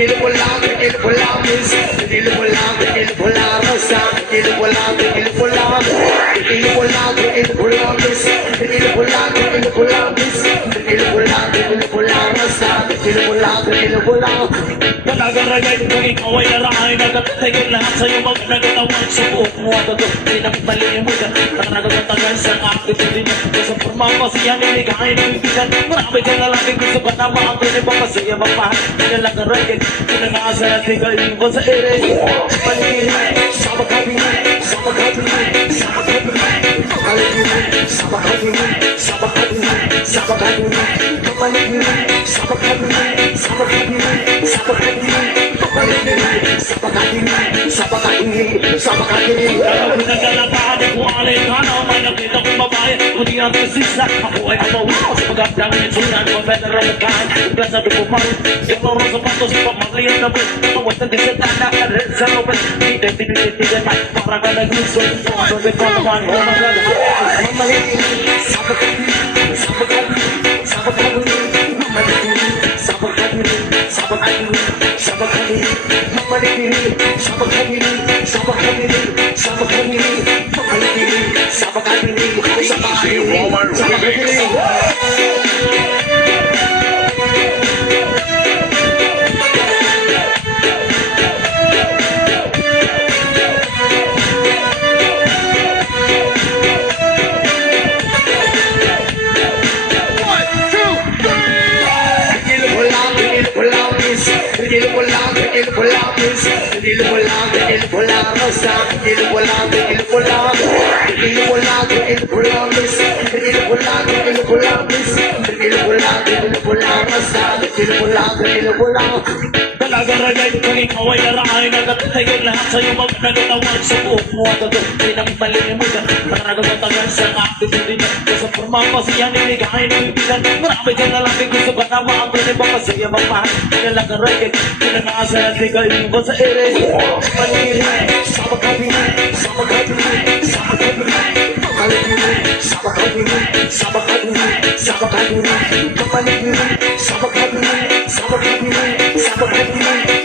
tequila por la mesa, tequila por la rosa, tequila por la mesa, tequila por la mesa, tequila por la mesa, tequila por la rosa, tequila por la Nagagaragay kung ikaw ay narahay Nagatigil lahat sa'yo mag nagawang subukan mo at ito pinagmali mo ka Nagagatagal sa aktitude niya Sa pagmamasiyan niligahin ng ibigan Marami ka na lang gusto ka na maangkin Ibang masaya mapahal Nagagaragay pinag-aasa at ikaw sa ere Paligiri sa magkabili Sa magkabili Sa magkabili Paligiri sa magkabili Sa magkabili Sa magkabili Paligiri sa magkabili Sa magkabili Sa magkabili Pinagalabahan ko alay ka na May nakita kong babae Kung di natin sisa Ako ay kabawa Sa pagkakdang nitsunan Kung better ang magkahan Kung sabi ko maru Yung loro sa patos Pamaliyan na ba Tawad na din sa tanak At rin sa lopet Hindi tayo tinititigan na Parang ka nagluso Sabi ko naman Kung maglalabas Mamalitin Sa pagkakdang Sa pagkakdang Sa pagkakdang Mamalitin Sa pagkakdang Sa pagkakdang sa pagkakabili, sa pagkakabili, sa pagkakabili, sa pagkakabili, sa pagkakabili, sa pagkakabili, sa pagkakabili. Tequila por la mesa, tequila por la rosa, tequila por la mesa, tequila por la mesa, tequila por la rosa, tequila por la Nagagaragay kung ikaw ay narahay Nagatigil lahat sa'yo mag nagawang subukan mo at ito pinagmali mo ka Nagagatagal sa aktitude niya Sa pagmamasiyan niligahin ng ibigan Marami ka na lang gusto ka na maangkin Ibang masaya mapahal Nagagaragay pinag-aasa at ikaw iba sa ere Paligiri sa pagkabili Sa pagkabili Sa pagkabili Paligiri sa pagkabili Sa pagkabili Sa pagkabili Paligiri sa pagkabili Sa pagkabili Sa pagkabili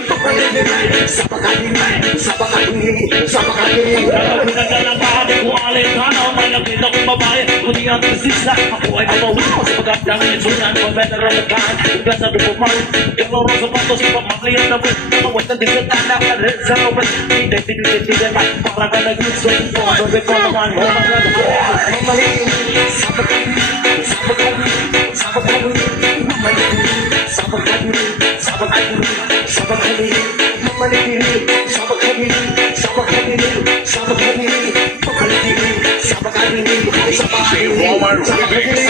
sa pagkakabili, sa pagkakabili, sa pagkakabili. Pinagalabahan ko alay ka na May nakita kong babae Kung di natin sisa Ako ay kabawa Sa pagkakdang nitsunan Kung better ang magkahan Kung sabi ko maru Yung loro sa patos Pamaliyan na ba Tawad na din sa tanak At rin sa lopet Hindi tayo tinititigan na Parang ka nagluso Sabi ko naman Kung maglalabas Mamalitin sa pagkakabili, sa pagkakabili, sa pagkakabili, mamalitin sa pagkakabili, sa pagkakabili, sa pagkakabili, mamalitin sa pagkakabili, sa pagkakabili, sa pagkakabili, mamalitin sa pagkakabili, sa pagkakabili, sa pagkakabili.